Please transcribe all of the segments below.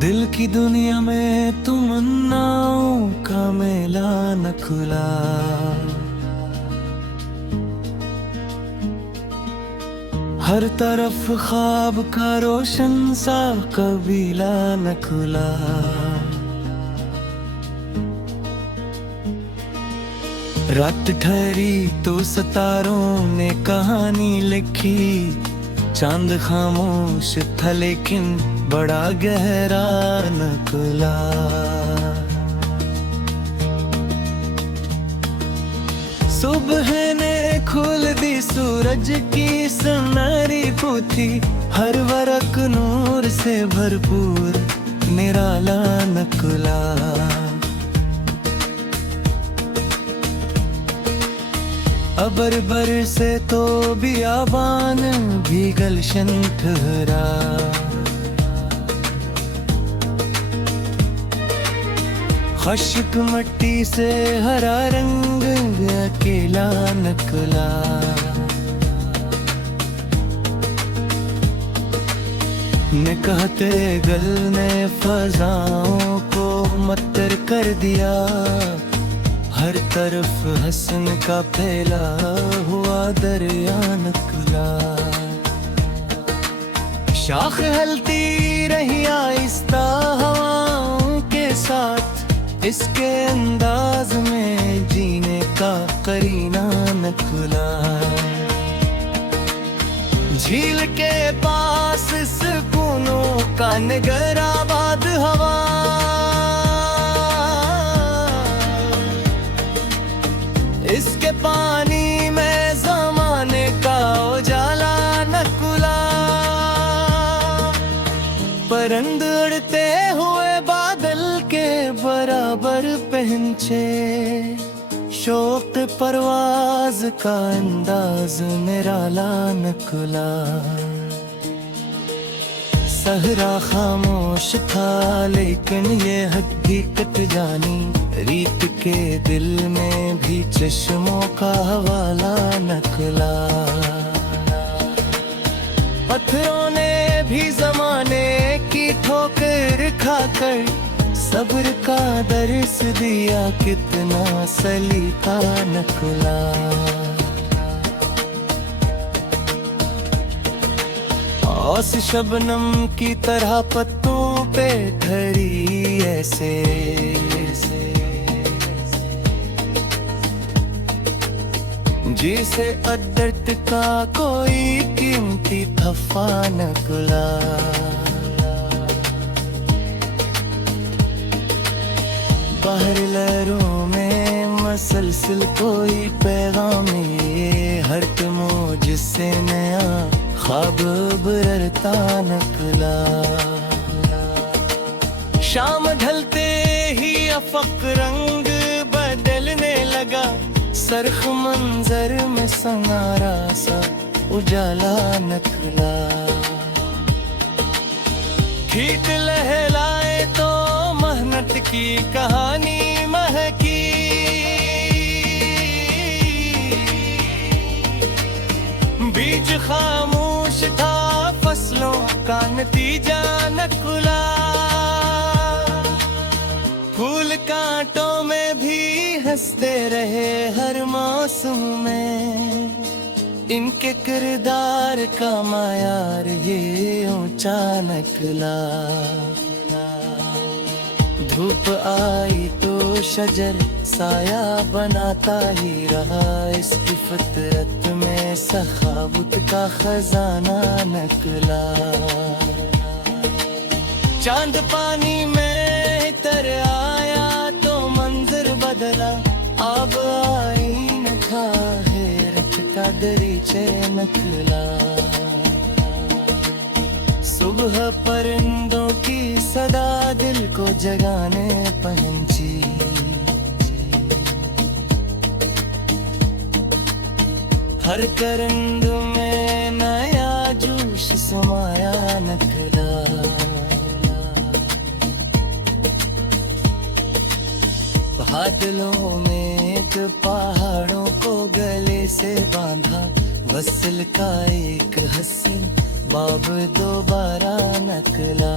दिल की दुनिया में तमन्नाओं का मेला न खुला। हर तरफ ख्वाब का रोशन सा कबीला न खुला। रात ठहरी तो सितारों ने कहानी लिखी। चांद खामोश था लेकिन बड़ा गहरा न खुला। सुबह ने खोल दी सूरज की सुनहरी पोथी। हर वरक नूर से भरपूर निराला न खुला। अबर बर से तो बियाबान भी गलशन ठहरा। खश्क मट्टी से हरा रंग अकेला निकला। निकहते गल ने फजाओं को मत्तर कर दिया। हर तरफ हसन का फैला हुआ दरिया निकला। शाख हलती रही आहिस्ता हवाओं के साथ। इसके अंदाज में जीने का करीना निकला। झील के पास सुकूनों का निगराबाद हवा। इसके पानी में ज़माने का उजाला न खुला। परंद उड़ते हुए बादल के बराबर पहुंचे। शौक परवाज का अंदाज निराला न खुला। सहरा खामोश था लेकिन ये हकीकत जानी। रीत के दिल में भी चश्मों का हवाला निकला। पत्थरों ने भी जमाने की ठोकर खाकर सब्र का दर्स दिया। कितना सलीका निकला। औस शबनम की तरह पत्तों पे ठहरी ऐसे। जिसे अदर्द का कोई कीमती तोहफा निकला। बाहर लहरों में मसलसिल कोई पैगाम। ये हर तुम जिससे नया ख्वाब बरता निकला। शाम ढलते ही अफक रंग बदलने लगा। सरख मंजर में संगारा सा उजाला निकला। ठीक लहलाए तो मेहनत की कहानी महकी। बीज खामोश था फसलों का नतीजा निकला। फूल कांटों में भी हंसते रहे हर मौसम में। इनके किरदार का मायार ये ऊंचा निकला। धूप आई तो शजर साया बनाता ही रहा। इसकी फितरत में सखावत का खजाना निकला। चांद पानी में तर आया तो मंजर बदला। अब आई न था हैरत का दरीचे निकला। सुबह परिंदों की सदा दिल को जगाने पहुंची। हर करंद में नया जोश समाया निकला। बादलों में एक पहाड़ों को गले से बांधा। वसल का एक हसीन बाब दोबारा निकला।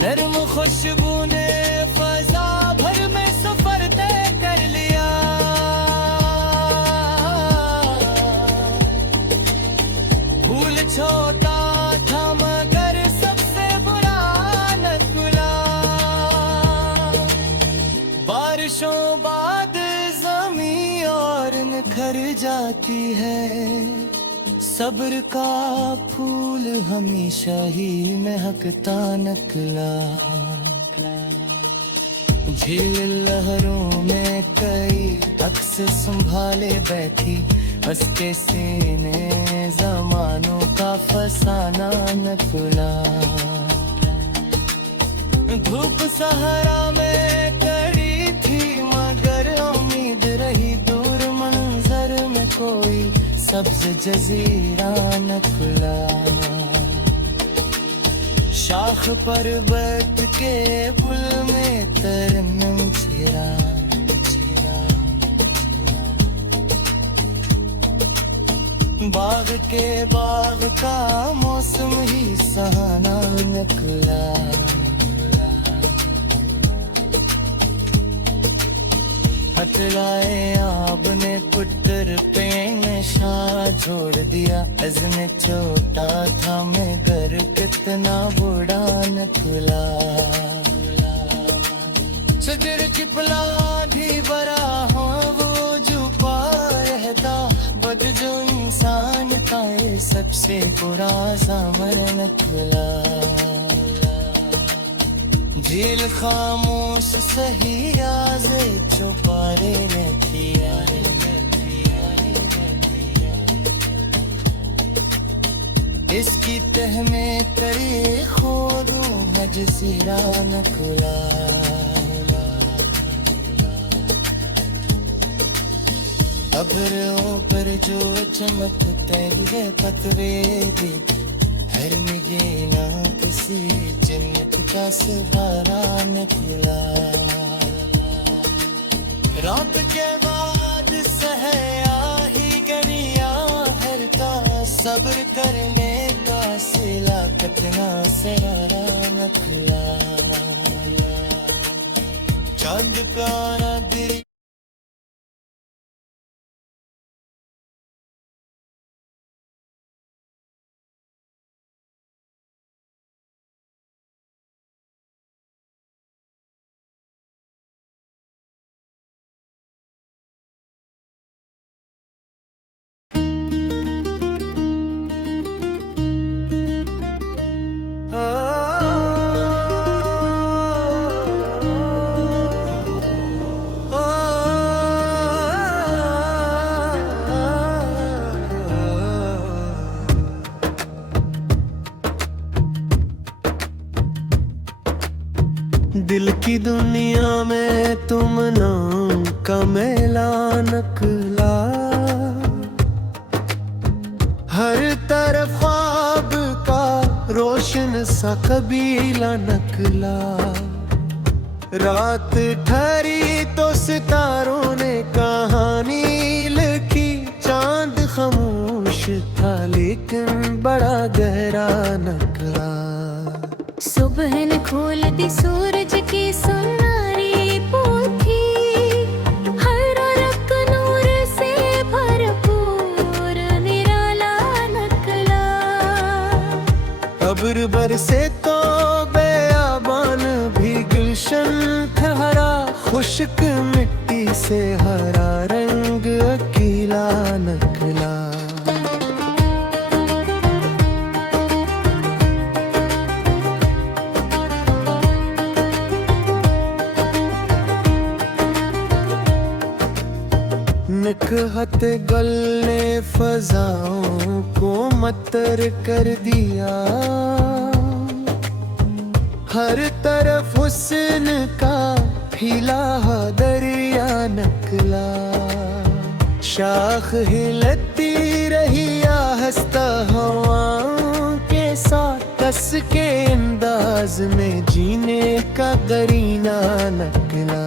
नर्म खुशबू ने फजा भर में सफर तय कर लिया। फूल छोटा था मगर सबसे बुरा नकुला। बारिशों बाद जमीन और निखर जाती है, सब्र का फूल हमेशा ही महकता नकला। झील लहरों में कई अक्स संभाले बैठी, हंस के सीने जमानों का फसाना नकला। धूप सहारा में कड़ी थी मगर उम्मीद रही दूर मंजर में कोई सब्ज जजीरा नकला। शाख पर्वत के पुल में तरन्नुम छेड़ा। बाग के बाग का मौसम ही सहाना नकला। हटलाए आपने पुत्र पे नशा छोड़ दिया। अज़्म छोटा था मगर कितना बुरा नकुला। सजर चिपला भी बरा हो वो जो पायता, बद जो इंसान था ये सबसे बुरा ज़ामर नकुला। झील खामोश सही आज़े चुपारे रहती है। इसकी तह में तरी खोदूं है जसीरा नकुला। अबरों पर जो चमकते है पतवे भी, हर मिगेना किसी जन्नत का सहारा नकला। रात के बाद सहया ही गरिया हर का, सब्र करने का सिला कितना सरारा नकला। चांद का नबी दिल की दुनिया में तुम नाम का मेला नकला। हर तरफ ख्वाब का रोशन सा कबीला नकला। रात ठहरी तो सितारों ने कहानी लिखी, चांद खामोश था लेकिन बड़ा गहरा नकला। सुबह ने खोल दी सूरज की सुनहरी पोथी, हर रंग नूर से भरपूर निराला नकला। अब्र बरसे तो बेयाबान भी गुलशन ठहरा, खुश्क मिट्टी से हरा रंग अकीला नकला। नकहत गल ने फजाओं को मतर कर दिया, हर तरफ हुस्न का फीला दरिया नकला। शाख हिलती रही या हंसता हवाओं के साथ, कस के अंदाज में जीने का करीना नकला।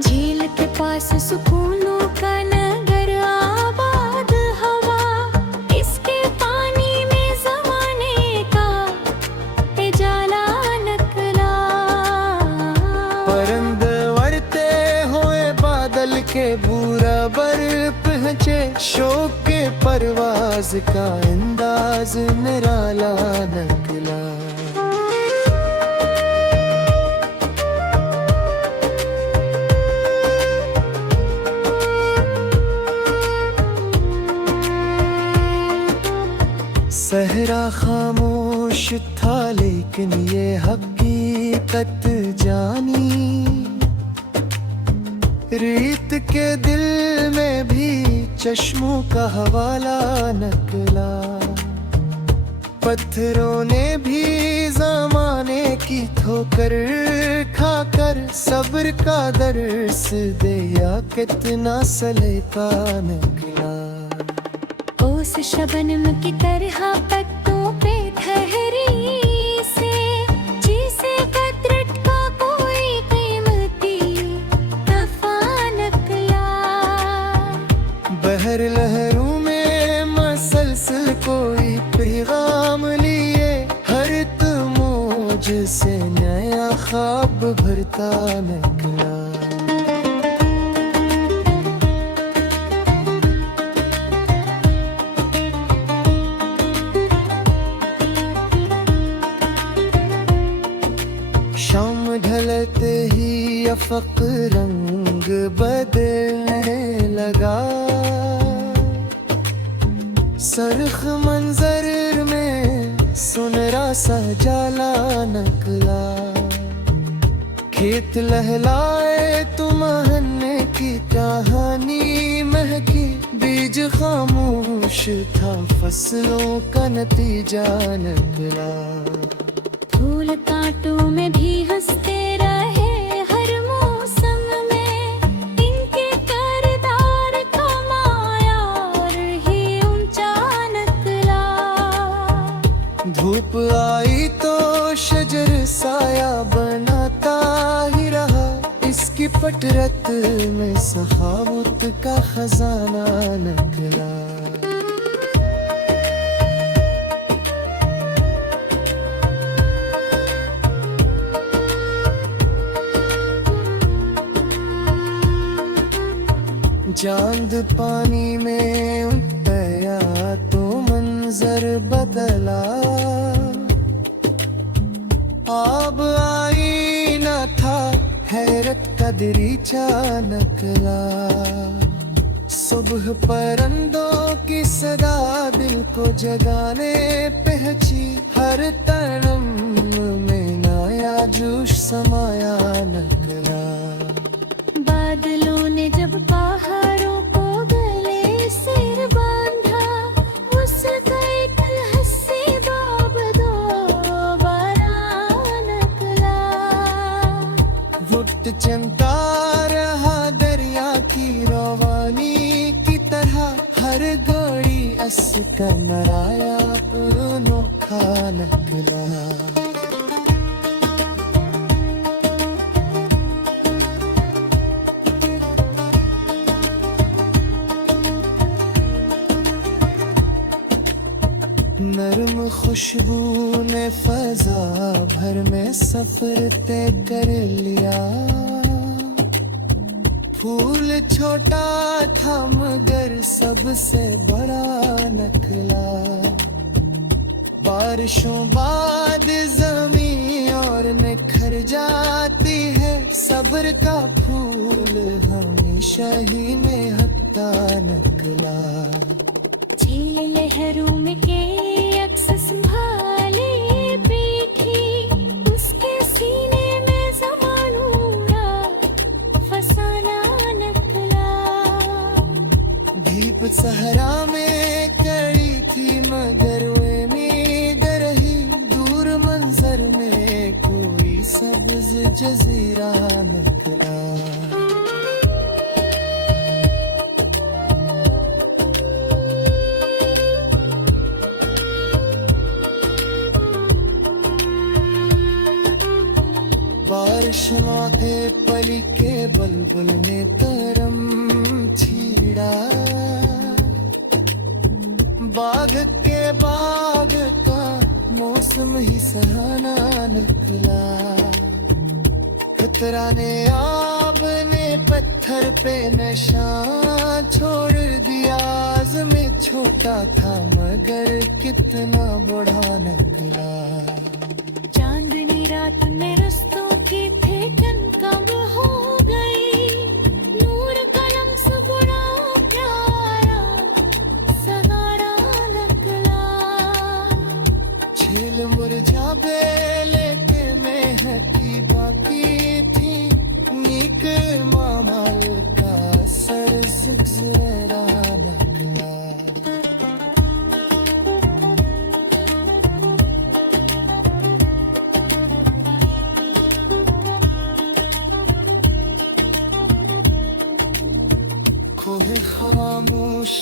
झील के पास सुकूनों का नगर आबाद हवा, इसके पानी में ज़माने का उजाला नकला। तल के पूरा बर्फ पहुंचे, शौक के परवाज का अंदाज निराला निकला। सहरा खामोश था लेकिन ये हकीकत जानी, रीत के दिल में भी चश्मों का हवाला निकला। पत्थरों ने भी ज़माने की ठोकर खाकर सब्र का दर्स दिया, कितना सलीका निकला। उस शबनम की तरह पत्तों पे ठहरी से, जिसे कतरट का कोई कीमती तोहफा निकला। बहर लहरों में मसलसल कोई पैगाम लिए, हर मौज से नया ख्वाब भरता निकला। शाम ढलते ही अफक रंग बदलने लगा, सरख मंजर में सुनहरा सा जाला निकला। खेत लहलाए तुमहने की कहानी महकी, बीज खामोश था फसलों का नतीजा निकला। फूल कांटों में भी हंसते रहे हर मौसम में, इनके किरदार का मायार ही ऊंचा निकला। धूप आई तो शजर साया बनाता ही रहा, इसकी पटरत में सखावत का खजाना निकला। चांद पानी में उतरा तो मंजर बदला, आब आई न था हैरत का दरीचा निकला। सुबह परंदों की सदा दिल को जगाने पहुंची, हर तनम में नया जोश समाया निकला। बादलों ने जब पहाड़ों को गले सिर बांधा, उसका एक हंसी बाब दोबारा निकला। वक्त चमका रहा दरिया की रवानी की तरह, हर घड़ी असका नराया अनोखा निकला। नर्म खुशबू ने फजा भर में सफर तय कर लिया, फूल छोटा था मगर सबसे बड़ा निकला। बारिशों बाद जमीन और निखर जाती है, सब्र का फूल हमेशा ही में हत्ता निकला। झील लहरों में के अक्स संभाले बैठी, उसके सीने में ज़मानूरा फसाना निकला। दीप सहरा में कड़ी थी मगर वे उम्मीद रही, दूर मंजर में कोई सब्ज जजीरा निकला। बारिश माथे पली के बुलबुल ने तरम छीड़ा, बाग के बाग का मौसम ही सराहना निकला। खतरा ने आब ने पत्ते पत्थर पे नशा छोड़ दिया, आज़मी छोटा था मगर कितना बड़ा निकला। चांदनी रात में रस्तों की फेटन कम हो गई, नूर कलम से बड़ा प्यारा सहारा निकला। झील मुरझा बेले के मेहकी बाकी थी, नीक मामाल का सर ज़रा निकला। खोए खामोश